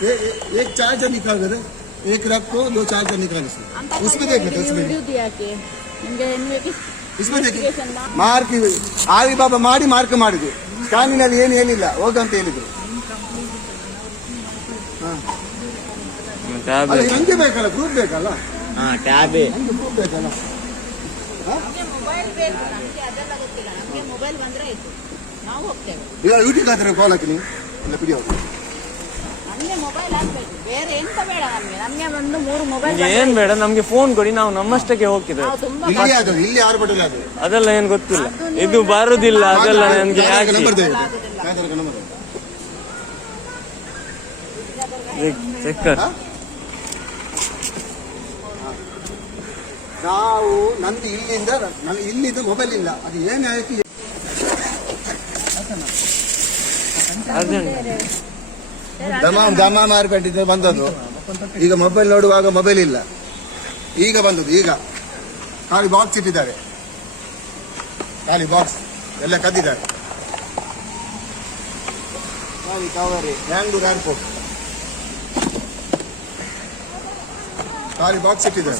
एक चार्जर निकाल दे, एक रखो, 2 चार्जर निकाल उसमें देख लेते उसमें इसमें देखिए ಮಾರ್ಕ್ ಆವಿ ಬಾಬಾ ಮಾಡಿ ಮಾರ್ಕ್ ಮಾಡಿದ್ವಿ ಸ್ಕ್ಯಾನಿನಲ್ಲಿ ಏನು ಹೇಳಿಲ್ಲ ಹೋಗಂತ ಹೇಳಿದ್ರು ನಂಗೆ ಬೇಕಲ್ಲ ಪ್ರೂಫ್ ಬೇಕಲ್ಲ ಟ್ಯಾಬ್ ಪ್ರೂಫ್ ಬೇಕಲ್ಲ ಇಲ್ಲ ಯೂಟ್ಯೂಬ್ ಆದ್ರೆ ಕಾಲ್ ಹಾಕಿ ನೀವು ಇಲ್ಲ ವಿಡಿಯೋ ಏನ್ ಬೇಡ ನಮ್ಗೆ ಫೋನ್ ಕೊಡಿ ನಾವು ನಮ್ಮಷ್ಟಕ್ಕೆ ಹೋಗ್ತಿದ್ದೆ ಇಲ್ಲಿ ಯಾರು ಬರಲ್ಲ ಅದೆಲ್ಲ ಏನ್ ಗೊತ್ತಿಲ್ಲ ಇದು ಬರುದಿಲ್ಲ ಅದೆಲ್ಲ ನನ್ಗೆ ಚೆಕ್ಕರ್ ನಾವು ನಂದು ಇಲ್ಲಿಂದ ಮೊಬೈಲ್ ಇಲ್ಲ ಅದು ಏನ್ ಆಯ್ತು ದಮ ಮಾರ್ಪಟ್ಟಿದ್ದ ಬಂದದ್ದು ಈಗ ಮೊಬೈಲ್ ನೋಡುವಾಗ ಮೊಬೈಲ್ ಇಲ್ಲ ಈಗ ಬಂದದ್ದು ಈಗ ಖಾಲಿ ಬಾಕ್ಸ್ ಇಟ್ಟಿದ್ದಾರೆ ಖಾಲಿ ಬಾಕ್ಸ್ ಎಲ್ಲ ಕದ್ದಿದ್ದಾರೆ ಖಾಲಿ ಕವರಿ ಬ್ಯಾಂಗ್ಳೂರ್ ಏರ್ಪೋರ್ಟ್ ಖಾಲಿ ಬಾಕ್ಸ್ ಇಟ್ಟಿದ್ದಾರೆ